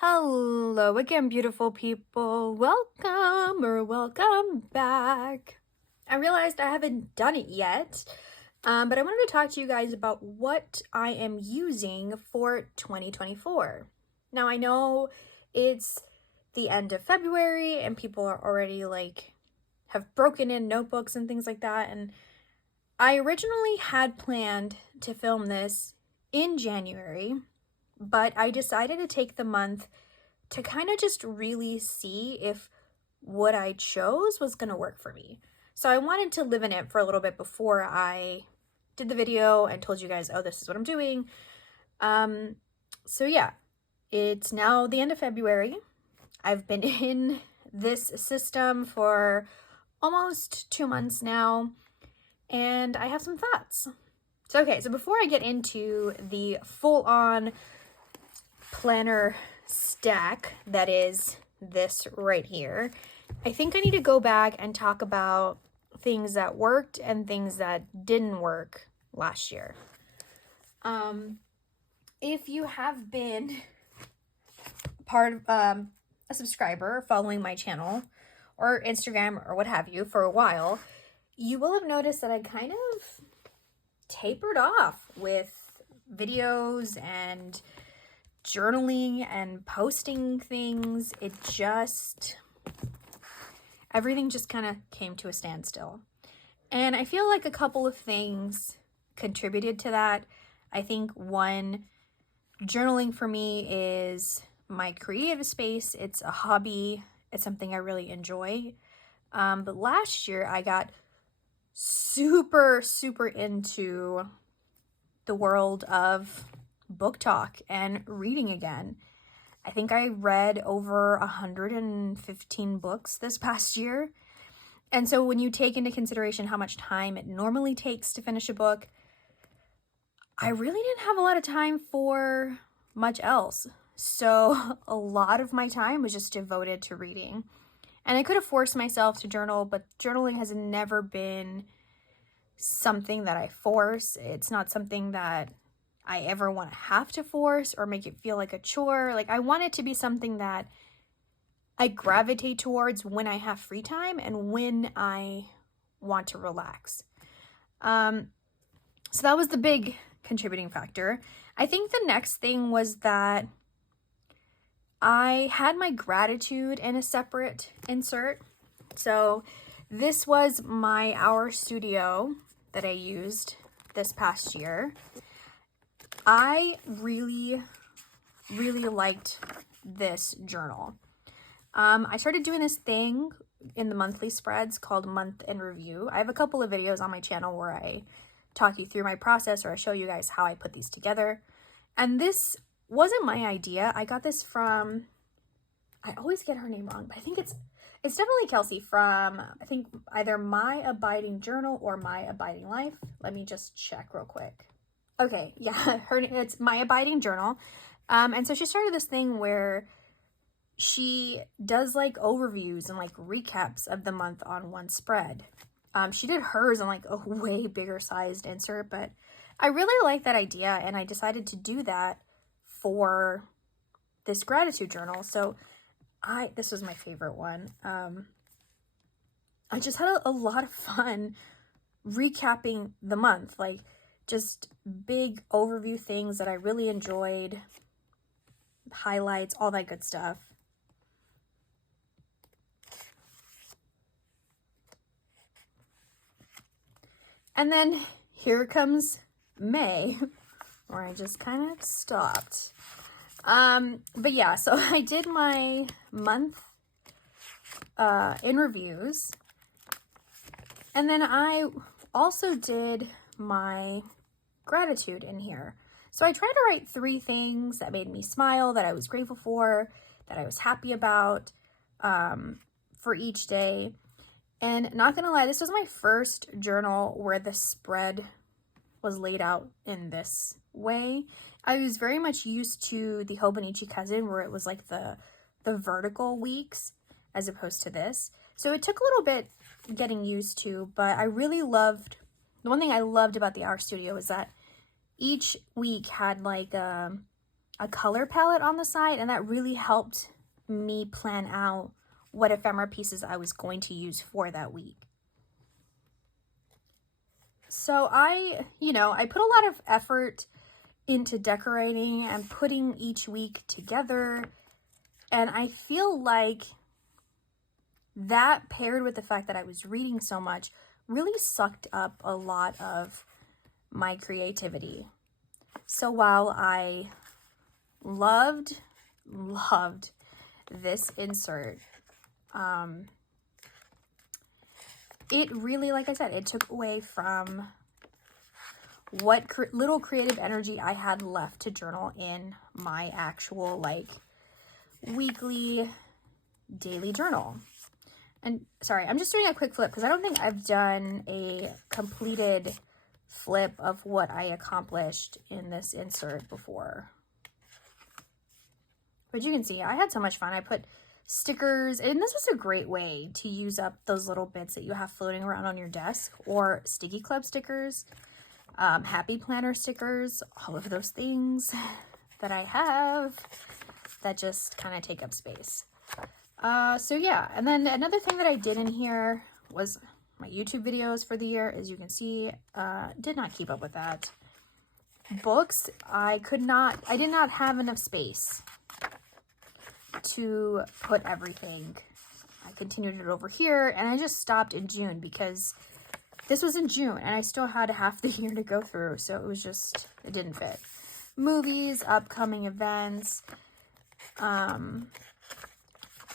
Hello again, beautiful people. Welcome back. I realized I haven't done it yet, but I wanted to talk to you guys about what I am using for 2024. Now, I know it's the end of February and people are already have broken in notebooks and things like that, and I originally had planned to film this in January, but I decided to take the month to kind of just really see if what I chose was going to work for me. So I wanted to live in it for a little bit before I did the video and told you guys, oh, this is what I'm doing. So yeah, it's now the end of February. I've been in this system for almost 2 months now, and I have some thoughts. So before I get into the full-on planner stack that is this right here, I think I need to go back and talk about things that worked and things that didn't work last year. If you have been part of a subscriber following my channel or Instagram or what have you for a while, you will have noticed that I kind of tapered off with videos and journaling and posting things. Everything just kind of came to a standstill. And I feel like a couple of things contributed to that. I think one, journaling for me is my creative space. It's a hobby. It's something I really enjoy. But last year I got super into the world of book talk and reading again. I think I read over 115 books this past year. And so when you take into consideration how much time it normally takes to finish a book, I really didn't have a lot of time for much else. So a lot of my time was just devoted to reading. And I could have forced myself to journal, but journaling has never been something that I force. It's not something that I ever want to have to force or make it feel like a chore. Like, I want it to be something that I gravitate towards when I have free time and when I want to relax. So that was the big contributing factor. I think the next thing was that I had my gratitude in a separate insert. So this was my hour studio that I used this past year. I really liked this journal. I started doing this thing in the monthly spreads called Month in Review. I have a couple of videos on my channel where I talk you through my process, or I show you guys how I put these together. And this wasn't my idea. I got this from, I always get her name wrong, but I think it's definitely Kelsey from, I think either My Abiding Journal or My Abiding Life. Let me just check real quick. Okay, yeah, it's My Abiding Journal. And so she started this thing where she does like overviews and like recaps of the month on one spread. She did hers on like a way bigger sized insert, but I really like that idea, and I decided to do that for this gratitude journal. So this was my favorite one. I just had a lot of fun recapping the month, like just big overview things that I really enjoyed, highlights, all that good stuff. And then here comes May, where I just kind of stopped. But yeah, so I did my month in reviews, and then I also did my gratitude in here. So I tried to write 3 things that made me smile, that I was grateful for, that I was happy about for each day. And not gonna lie, this was my first journal where the spread was laid out in this way. I was very much used to the Hobonichi Cousin, where it was like the vertical weeks as opposed to this. So it took a little bit getting used to, but I really loved, the one thing I loved about the Hour Studio is that each week had like a color palette on the side, and that really helped me plan out what ephemera pieces I was going to use for that week. So I put a lot of effort into decorating and putting each week together, and I feel like that, paired with the fact that I was reading so much, really sucked up a lot of my creativity. So while I loved this insert, it really, like I said, it took away from what little creative energy I had left to journal in my actual like weekly, daily journal. And sorry, I'm just doing a quick flip because I don't think I've done a completed flip of what I accomplished in this insert before. But you can see I had so much fun. I put stickers, and this was a great way to use up those little bits that you have floating around on your desk, or sticky club stickers, happy planner stickers, all of those things that I have that just kind of take up space. So yeah, and then another thing that I did in here was my YouTube videos for the year. As you can see, did not keep up with that. Books, I did not have enough space to put everything. I continued it over here, and I just stopped in June because this was in June and I still had half the year to go through, so it didn't fit. Movies, upcoming events.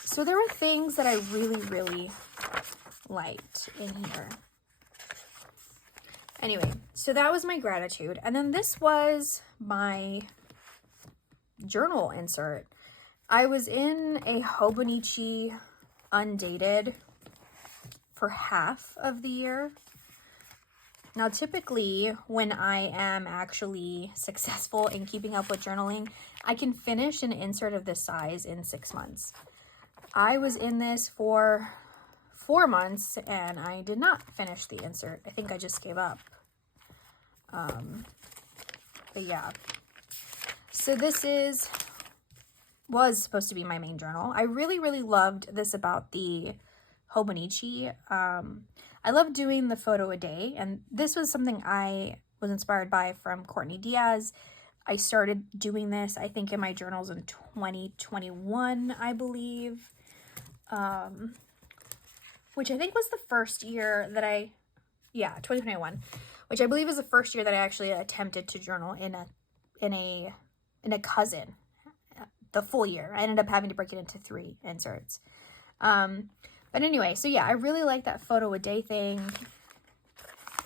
So there were things that I really liked in here. Anyway, so that was my gratitude. And then this was my journal insert. I was in a Hobonichi Undated for half of the year. Now, typically, when I am actually successful in keeping up with journaling, I can finish an insert of this size in 6 months. I was in this for 4 months, and I did not finish the insert. I think I just gave up. But yeah. So this was supposed to be my main journal. I really loved this about the Hobonichi. I love doing the photo a day, and this was something I was inspired by from Courtney Diaz. I started doing this, I think, in my journals in 2021, I believe, which I think was the first year that 2021, which I believe was the first year that I actually attempted to journal in a cousin, the full year. I ended up having to break it into 3 inserts. But anyway, so yeah, I really like that photo a day thing.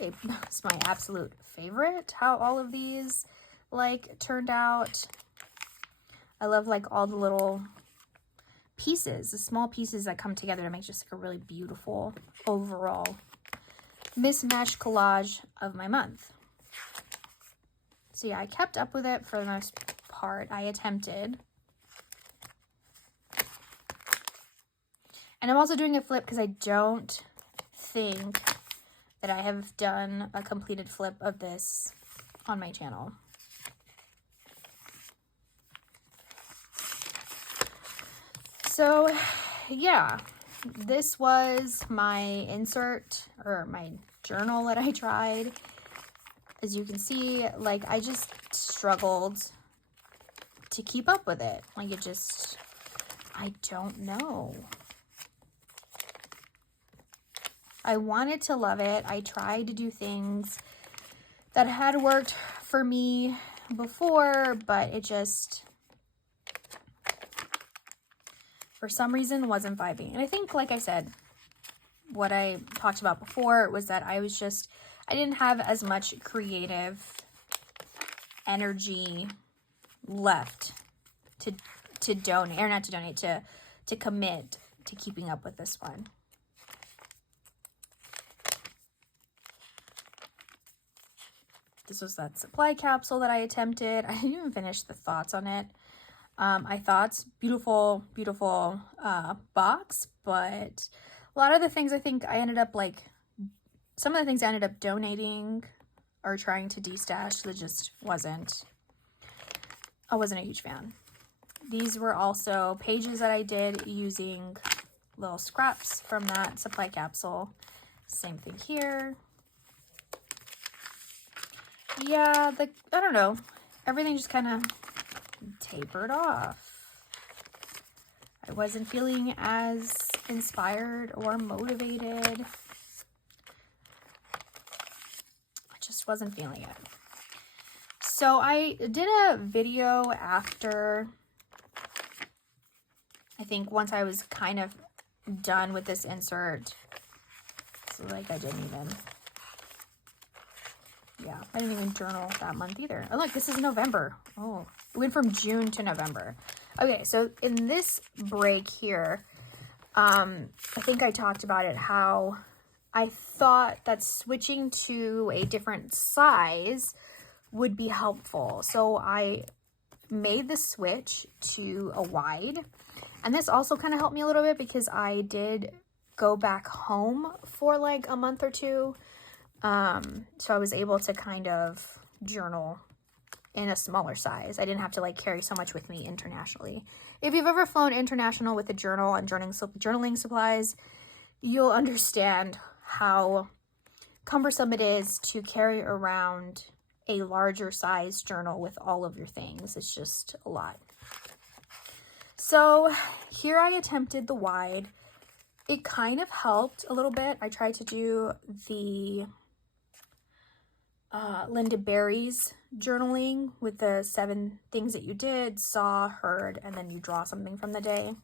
It's my absolute favorite, how all of these like turned out. I love like all the little pieces, the small pieces that come together to make just like a really beautiful overall mismatched collage of my month. So yeah, I kept up with it for the most part. I attempted. And I'm also doing a flip because I don't think that I have done a completed flip of this on my channel. So yeah, this was my insert, or my journal that I tried. As you can see, like, I just struggled to keep up with it. Like, I don't know. I wanted to love it. I tried to do things that had worked for me before, but it just, for some reason, wasn't vibing. And I think, like I said, what I talked about before was that I didn't have as much creative energy left to donate, or not to donate, to commit to keeping up with this one. This was that supply capsule that I attempted. I didn't even finish the thoughts on it. Beautiful box, but a lot of the things I think I ended up some of the things I ended up donating or trying to de-stash that just I wasn't a huge fan. These were also pages that I did using little scraps from that supply capsule. Same thing here. Yeah, I don't know. Everything just kind of tapered off. I wasn't feeling as inspired or motivated. I just wasn't feeling it. So I did a video after, I think once I was kind of done with this insert. So like I didn't even journal that month either. Oh look, this is November. Oh, it went from June to November. Okay, so in this break here, I think I talked about it, how I thought that switching to a different size would be helpful. So I made the switch to a wide, and this also kind of helped me a little bit because I did go back home for like a month or two. So I was able to kind of journal in a smaller size. I didn't have to like carry so much with me internationally. If you've ever flown international with a journal and journaling supplies, you'll understand how cumbersome it is to carry around a larger size journal with all of your things. It's just a lot. So here I attempted the wide. It kind of helped a little bit. I tried to do the Linda Berry's journaling with the 7 things that you did, saw, heard, and then you draw something from the day,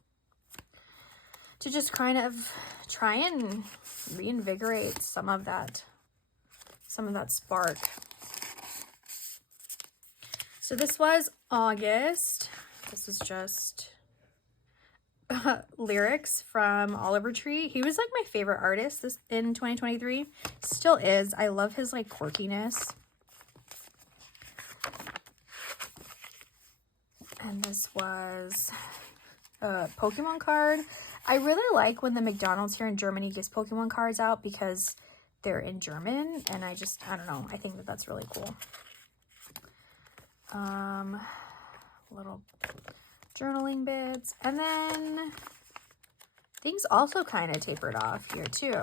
to just kind of try and reinvigorate some of that spark. So this was August. This is just lyrics from Oliver Tree. He was like my favorite artist in 2023. Still is. I love his like quirkiness. And this was a Pokemon card. I really like when the McDonald's here in Germany gives Pokemon cards out because they're in German, and I don't know. I think that that's really cool. Little journaling bits, and then things also kind of tapered off here too.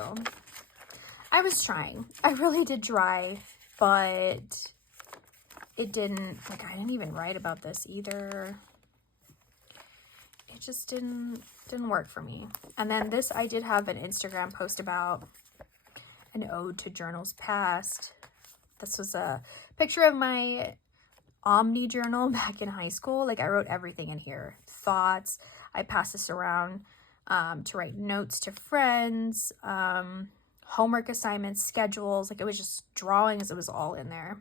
I was trying. I really did try, but it didn't, like, I didn't even write about this either. It just didn't work for me. And then this, I did have an Instagram post about, an ode to journals past. This was a picture of my Omni journal back in high school. Like, I wrote everything in here. Thoughts. I passed this around to write notes to friends, homework assignments, schedules. Like, it was just drawings. It was all in there.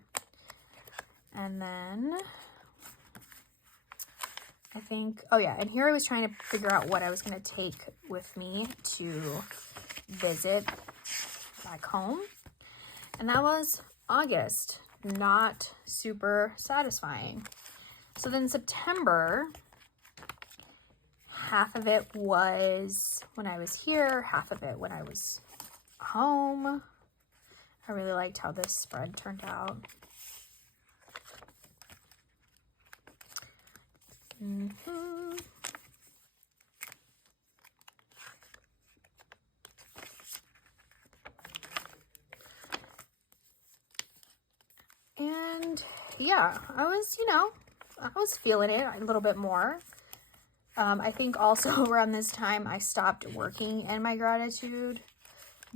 And then I think, oh yeah, and here I was trying to figure out what I was going to take with me to visit back home. And that was August. Not super satisfying. So then September, half of it was when I was here, half of it when I was home. I really liked how this spread turned out. And yeah, I was feeling it a little bit more. I think also around this time I stopped working in my gratitude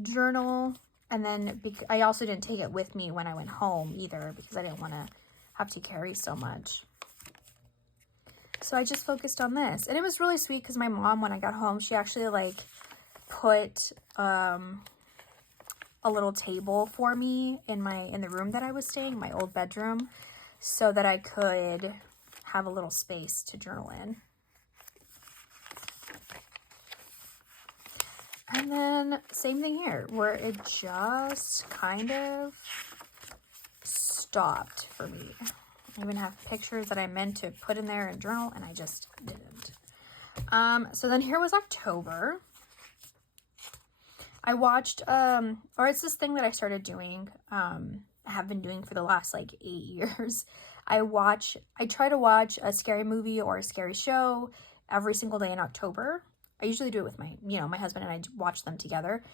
journal, and then I also didn't take it with me when I went home either because I didn't want to have to carry so much. So I just focused on this, and it was really sweet because my mom, when I got home, she actually like put a little table for me in the room that I was staying, my old bedroom, so that I could have a little space to journal in. And then same thing here, where it just kind of stopped for me. I even have pictures that I meant to put in there and journal, and I just didn't. So then here was October. I watched, or it's this thing that I started doing. have been doing for the last like 8 years. I try to watch a scary movie or a scary show every single day in October. I usually do it with my husband, and I watch them together.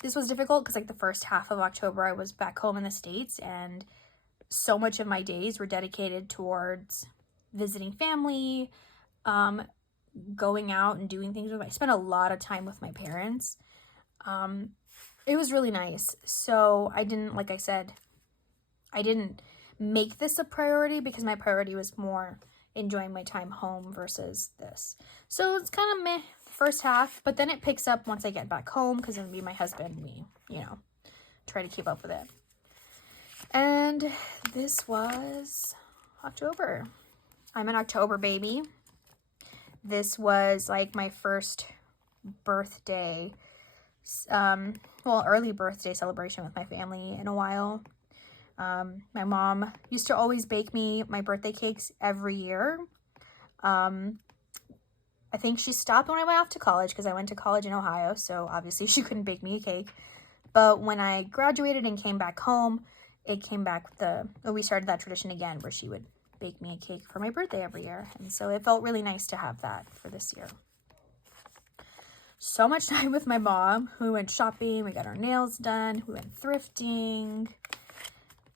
This was difficult because like the first half of October I was back home in the States, and so much of my days were dedicated towards visiting family, going out and doing things I spent a lot of time with my parents. It was really nice. So I didn't, like I said, I didn't make this a priority because my priority was more enjoying my time home versus this. So it's kind of meh first half, but then it picks up once I get back home because it'll be my husband, me, try to keep up with it. And this was October. I'm an October baby. This was like my first birthday, early birthday celebration with my family in a while. My mom used to always bake me my birthday cakes every year. I think she stopped when I went off to college because I went to college in Ohio, so obviously she couldn't bake me a cake. But when I graduated and came back home, it came back we started that tradition again where she would bake me a cake for my birthday every year. And so it felt really nice to have that for this year. So much time with my mom. We went shopping, we got our nails done, we went thrifting.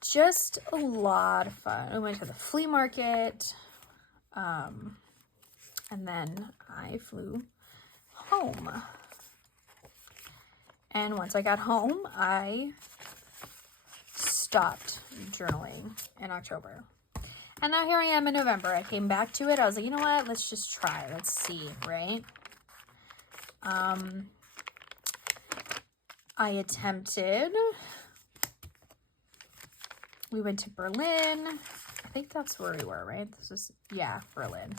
Just a lot of fun. We went to the flea market. And then I flew home. And once I got home, I stopped journaling in October. And now here I am in November. I came back to it. I was like, you know what? Let's just try. Let's see, right? I attempted. We went to Berlin. I think that's where we were, right? Berlin.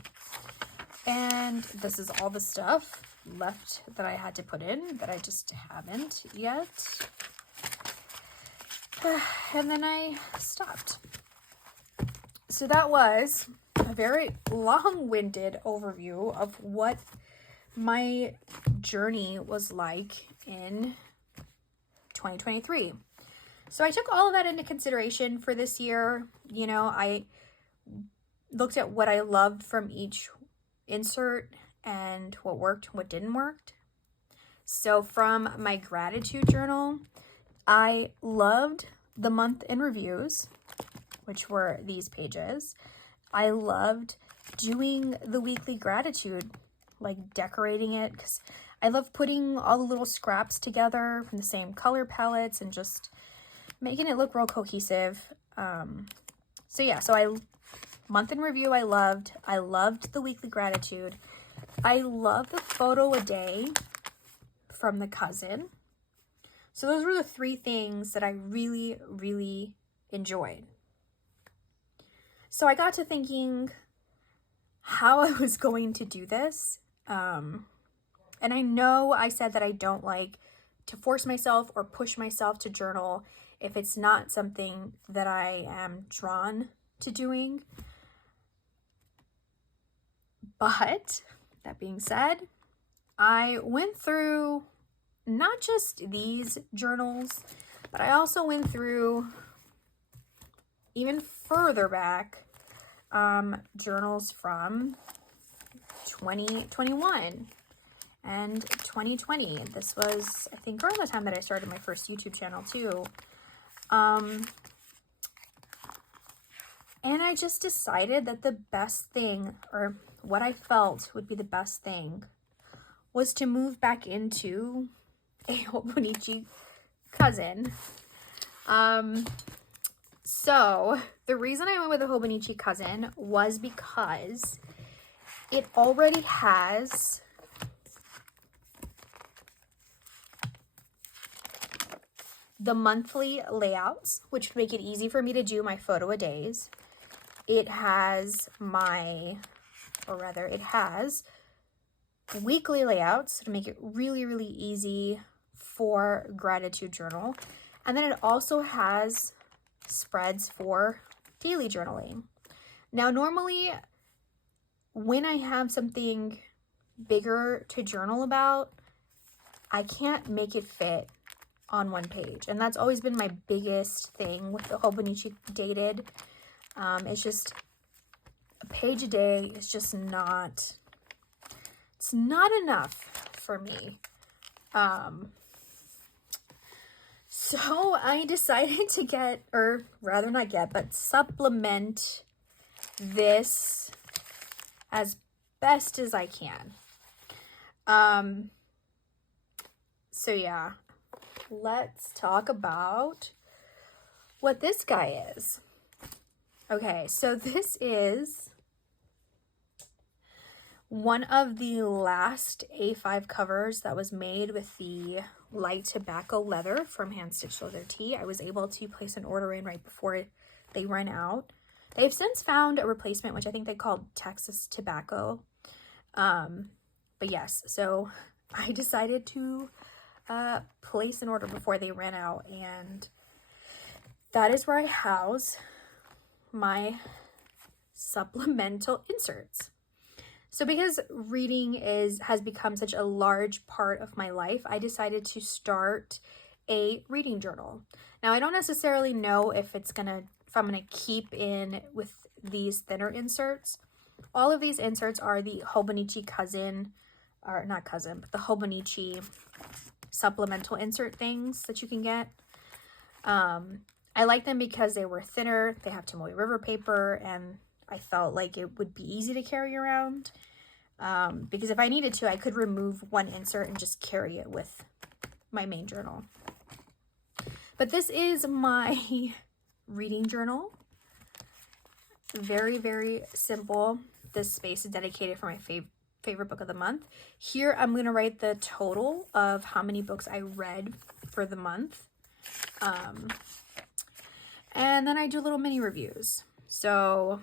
And this is all the stuff left that I had to put in that I just haven't yet. And then I stopped. So that was a very long-winded overview of what my journey was like in 2023. So I took all of that into consideration for this year. I looked at what I loved from each insert and what worked, what didn't work. So from my gratitude journal, I loved the month in reviews, which were these pages. I loved doing the weekly gratitude, like decorating it, because I love putting all the little scraps together from the same color palettes and just making it look real cohesive. So month in review I loved the weekly gratitude. I love the photo a day from the cousin. So those were the 3 things that I really, really enjoyed. So I got to thinking how I was going to do this. And I know I said that I don't like to force myself or push myself to journal if it's not something that I am drawn to doing. But that being said, I went through not just these journals, but I also went through even further back journals from 2021 and 2020. This was, I think, around the time that I started my first YouTube channel too. And I just decided that the best thing, or what I felt would be the best thing, was to move back into a Hobonichi Cousin. So the reason I went with a Hobonichi Cousin was because it already has the monthly layouts, which would make it easy for me to do my photo a days. It has it has weekly layouts to make it really, really easy for gratitude journal. And then it also has spreads for daily journaling. Now, normally when I have something bigger to journal about, I can't make it fit on one page. And that's always been my biggest thing with the Hobonichi Dated. It's just a page a day is just not, it's not enough for me. So I decided to get, or rather not get, but supplement this as best as I can. So yeah, let's talk about what this guy is. Okay, so this is one of the last A5 covers that was made with the light tobacco leather from Hand Stitched Leather Tea. I was able to place an order in right before they ran out. They've since found a replacement, which I think they called Texas Tobacco. But yes, so I decided to place an order before they ran out, and that is where I house my supplemental inserts. So because reading has become such a large part of my life, I decided to start a reading journal. Now, I don't necessarily know if I'm gonna keep in with these thinner inserts. All of these inserts are the Hobonichi Cousin, or not Cousin, but the Hobonichi supplemental insert things that you can get. I like them because they were thinner, they have Tomoe River paper, and I felt like it would be easy to carry around. Because if I needed to, I could remove one insert and just carry it with my main journal. But this is my reading journal. Very, very simple. This space is dedicated for my favorite book of the month. Here, I'm going to write the total of how many books I read for the month. And then I do little mini reviews. So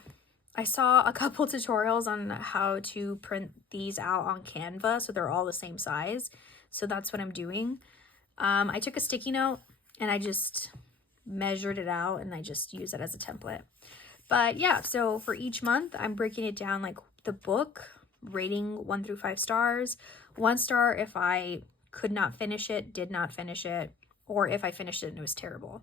I saw a couple tutorials on how to print these out on Canva, so they're all the same size. So that's what I'm doing. I took a sticky note and I just measured it out and I just use it as a template. But yeah, so for each month, I'm breaking it down like the book, rating 1 through 5 stars. 1 star if I could not finish it, did not finish it, or if I finished it and it was terrible.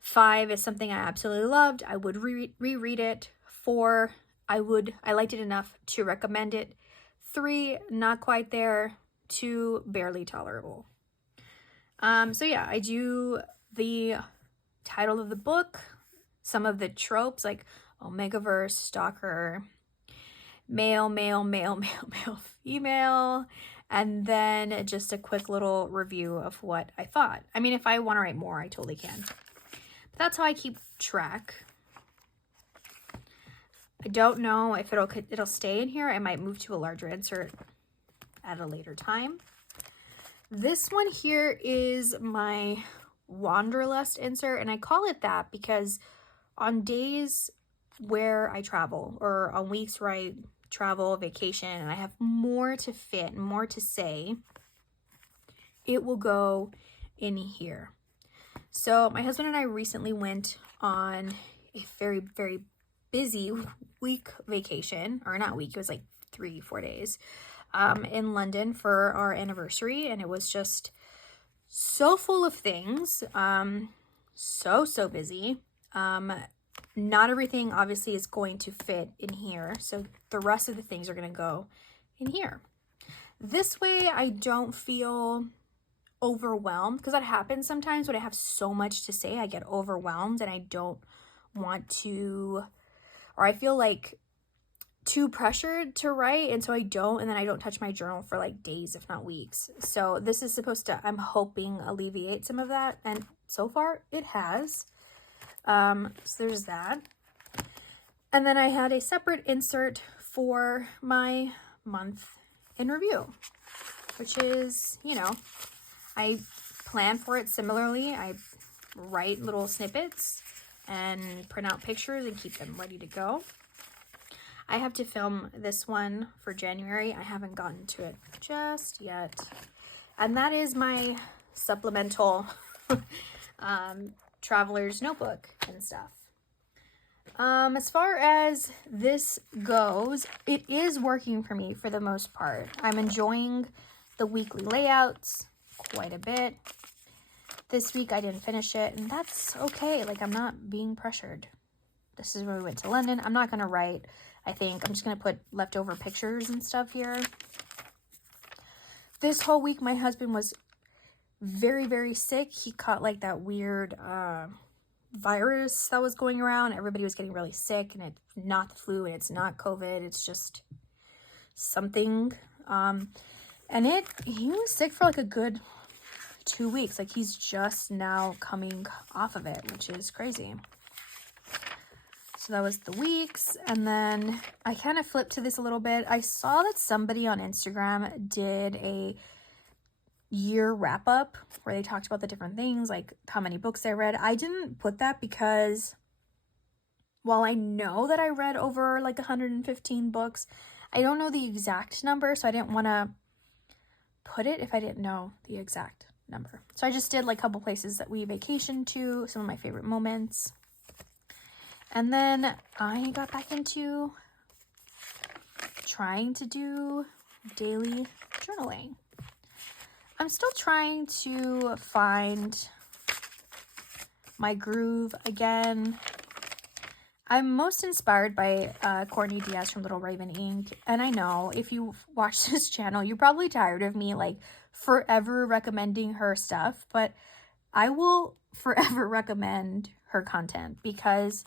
5 is something I absolutely loved. I would reread it. 4, I liked it enough to recommend it. 3, not quite there. 2, barely tolerable. So yeah, I do the title of the book, some of the tropes like Omegaverse, stalker, male, female, and then just a quick little review of what I thought. I mean, if I want to write more, I totally can. But that's how I keep track. I don't know if it'll stay in here. I might move to a larger insert at a later time. This one here is my Wanderlust insert, and I call it that because on days where I travel, or on weeks where I travel, vacation, and I have more to fit, more to say, it will go in here. So my husband and I recently went on a very, very busy week vacation, or not week, it was like 3-4 days, in London for our anniversary, and it was just so full of things, so busy. Not everything obviously is going to fit in here, so the rest of the things are going to go in here. This way I don't feel overwhelmed, because that happens sometimes when I have so much to say. I get overwhelmed and I don't want to, or I feel like too pressured to write, and so I don't, and then I don't touch my journal for like days, if not weeks. So this is supposed to, I'm hoping, alleviate some of that, and so far it has. So there's that. And then I had a separate insert for my month in review, which is, you know, I plan for it similarly. I write little snippets and print out pictures and keep them ready to go. I have to film this one for January. I haven't gotten to it just yet. And that is my supplemental traveler's notebook and stuff. As far as this goes, it is working for me for the most part. I'm enjoying the weekly layouts quite a bit. This week I didn't finish it, and that's okay. Like, I'm not being pressured. This is where we went to London. I'm not going to write, I think. I'm just going to put leftover pictures and stuff here. This whole week, my husband was very, very sick. He caught, like, that weird virus that was going around. Everybody was getting really sick, and it's not the flu, and it's not COVID. It's just something. And he was sick for, like, a good 2 weeks. Like, he's just now coming off of it, which is crazy. So that was the weeks. And then I kind of flipped to this a little bit. I saw that somebody on Instagram did a year wrap up where they talked about the different things, like how many books I read. I didn't put that because while I know that I read over like 115 books, I don't know the exact number. So I didn't want to put it if I didn't know the exact number. So I just did like a couple places that we vacationed to, some of my favorite moments. And then I got back into trying to do daily journaling. I'm still trying to find my groove again. I'm most inspired by Courtney Diaz from Little Raven Ink. And I know if you watch this channel, you're probably tired of me like forever recommending her stuff. But I will forever recommend her content because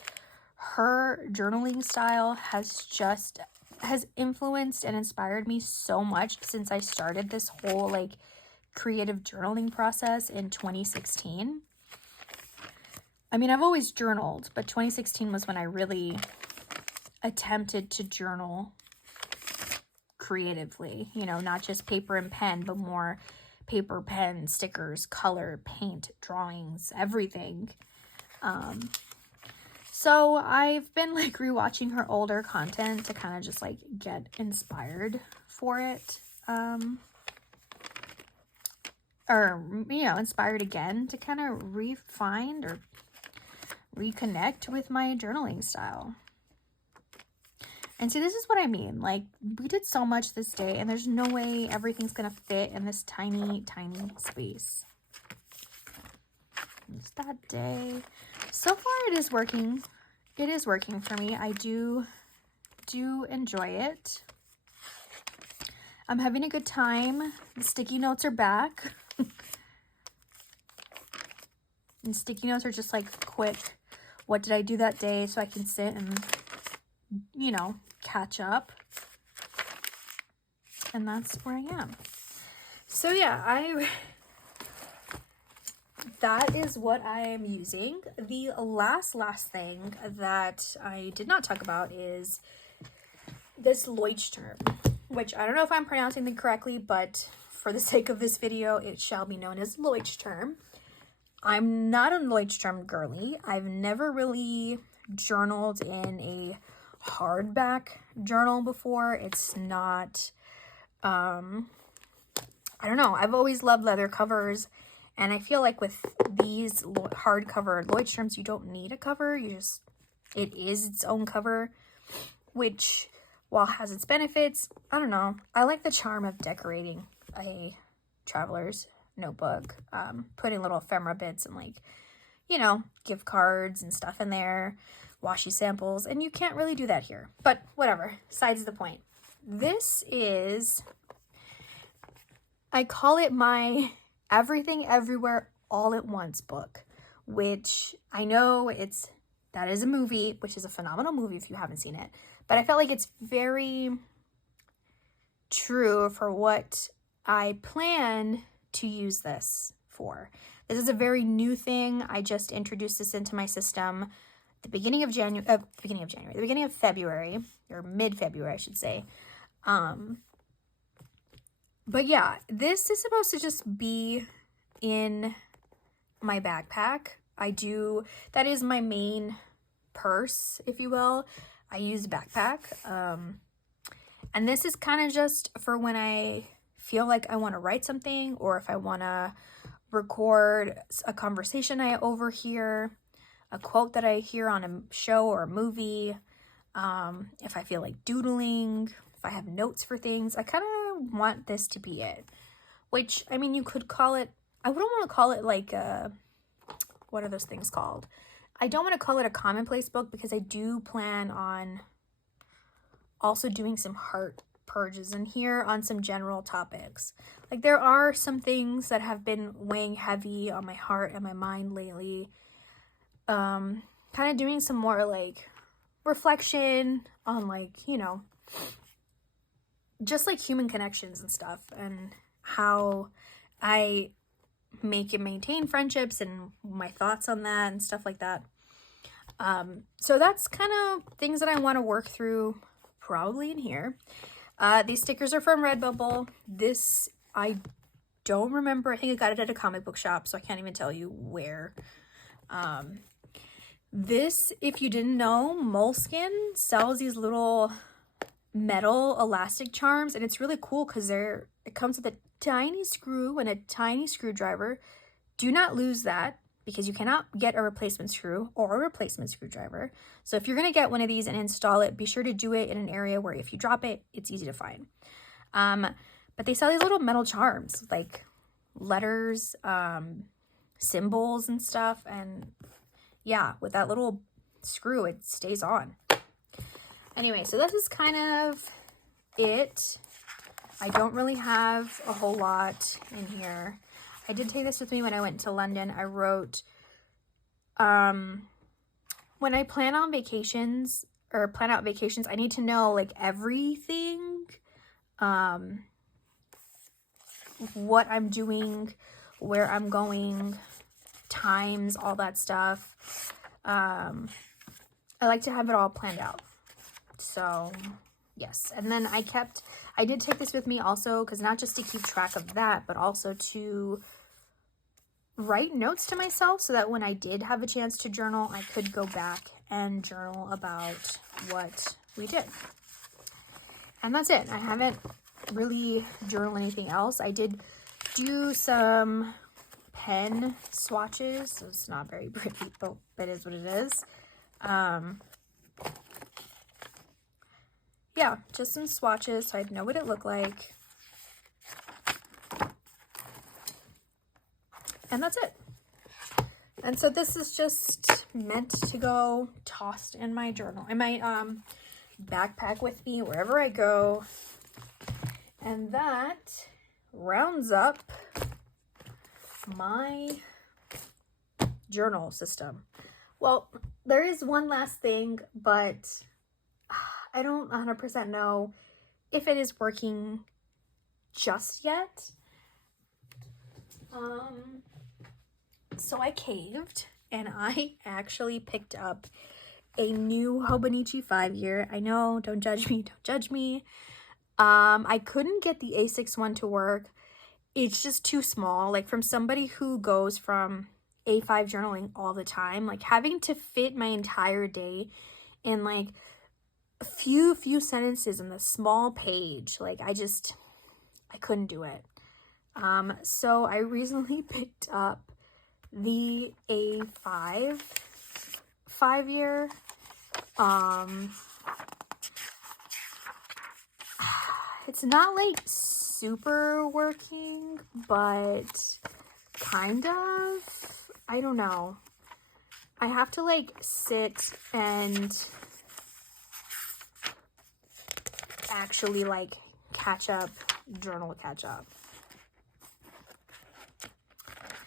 her journaling style has influenced and inspired me so much since I started this whole like creative journaling process in 2016. I mean, I've always journaled, but 2016 was when I really attempted to journal creatively, you know, not just paper and pen, but more paper, pen, stickers, color, paint, drawings, everything. So I've been like rewatching her older content to kind of just like get inspired for it. Or, you know, inspired again to kind of refine or reconnect with my journaling style. And see, this is what I mean. Like, we did so much this day, and there's no way everything's going to fit in this tiny, tiny space. It's that day. So far, it is working. It is working for me. I do enjoy it. I'm having a good time. The sticky notes are back. And sticky notes are just like quick, what did I do that day, so I can sit and, you know, catch up. And that's where I am. So yeah, that is what I am using. The last thing that I did not talk about is this Leuchtturm, which I don't know if I'm pronouncing it correctly, but for the sake of this video, it shall be known as Leuchtturm. I'm not a Leuchtturm girly. I've never really journaled in a hardback journal before. It's not, I don't know. I've always loved leather covers, and I feel like with these hardcover Leuchtturms, you don't need a cover. It is its own cover, which, while has its benefits, I don't know. I like the charm of decorating a traveler's notebook, putting little ephemera bits and like, you know, gift cards and stuff in there, washi samples, and you can't really do that here. But whatever, besides the point. This is, I call it my Everything Everywhere All at Once book, which I know that is a movie, which is a phenomenal movie if you haven't seen it, but I felt like it's very true for what I plan to use this for. This is a very new thing. I just introduced this into my system the beginning of February, or mid-February, I should say. But yeah, this is supposed to just be in my backpack. That is my main purse, if you will. I use a backpack. And this is kind of just for when I feel like I want to write something, or if I want to record a conversation I overhear, a quote that I hear on a show or a movie, if I feel like doodling, if I have notes for things. I kind of want this to be it, which, I mean, you could call it I wouldn't want to call it like a, what are those things called? I don't want to call it a commonplace book because I do plan on also doing some heart purges in here on some general topics. Like there are some things that have been weighing heavy on my heart and my mind lately. Kind of doing some more like reflection on like, you know, just like human connections and stuff, and how I make and maintain friendships and my thoughts on that and stuff like that. So that's kind of things that I want to work through probably in here. These stickers are from Redbubble. This, I don't remember. I think I got it at a comic book shop, so I can't even tell you where. This, if you didn't know, Moleskine sells these little metal elastic charms, and it's really cool because it comes with a tiny screw and a tiny screwdriver. Do not lose that, because you cannot get a replacement screw or a replacement screwdriver. So if you're going to get one of these and install it, be sure to do it in an area where if you drop it, it's easy to find. But they sell these little metal charms, like letters, symbols and stuff. And yeah, with that little screw, it stays on. Anyway, so this is kind of it. I don't really have a whole lot in here. I did take this with me when I went to London. I wrote, when I plan on vacations or plan out vacations, I need to know like everything, what I'm doing, where I'm going, times, all that stuff. I like to have it all planned out. So yes, and then I did take this with me also, because not just to keep track of that, but also to write notes to myself so that when I did have a chance to journal, I could go back and journal about what we did. And that's it. I haven't really journaled anything else. I did do some pen swatches, so it's not very pretty, but it is what it is. Yeah, just some swatches so I'd know what it looked like. And that's it. And so this is just meant to go tossed in my journal, in my backpack with me wherever I go. And that rounds up my journal system. Well, there is one last thing, but I don't 100% know if it is working just yet. So I caved and I actually picked up a new Hobonichi 5-year. I know, don't judge me, don't judge me. I couldn't get the A6 one to work. It's just too small. Like, from somebody who goes from A5 journaling all the time, like having to fit my entire day in like a few sentences in the small page, like I couldn't do it. So I recently picked up the A5 5-year. It's not like super working, but kind of. I don't know. I have to like sit and actually like journal catch up.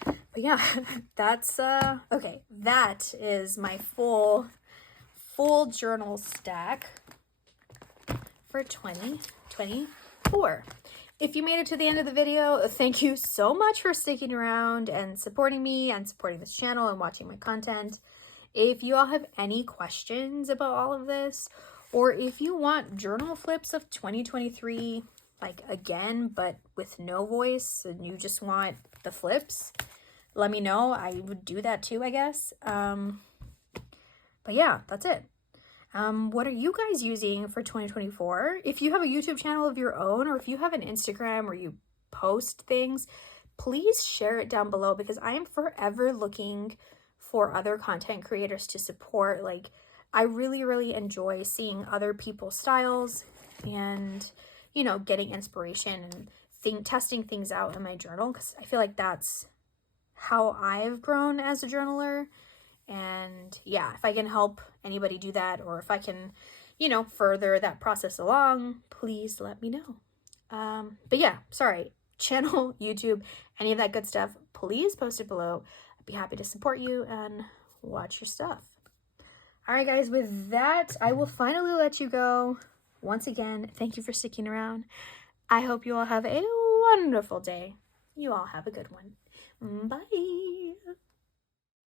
But yeah, that's okay. That is my full journal stack for 2024. If you made it to the end of the video, thank you so much for sticking around and supporting me and supporting this channel and watching my content. If you all have any questions about all of this, or if you want journal flips of 2023, like again, but with no voice, and you just want the flips, let me know. I would do that too, I guess. But yeah, that's it. What are you guys using for 2024? If you have a YouTube channel of your own, or if you have an Instagram where you post things, please share it down below, because I am forever looking for other content creators to support. Like, I really enjoy seeing other people's styles and, you know, getting inspiration and testing things out in my journal, because I feel like that's how I've grown as a journaler. And yeah, if I can help anybody do that, or if I can, you know, further that process along, please let me know. But yeah, sorry, channel, YouTube, any of that good stuff, please post it below. I'd be happy to support you and watch your stuff. All right, guys, with that, I will finally let you go. Once again, thank you for sticking around. I hope you all have a wonderful day. You all have a good one. Bye.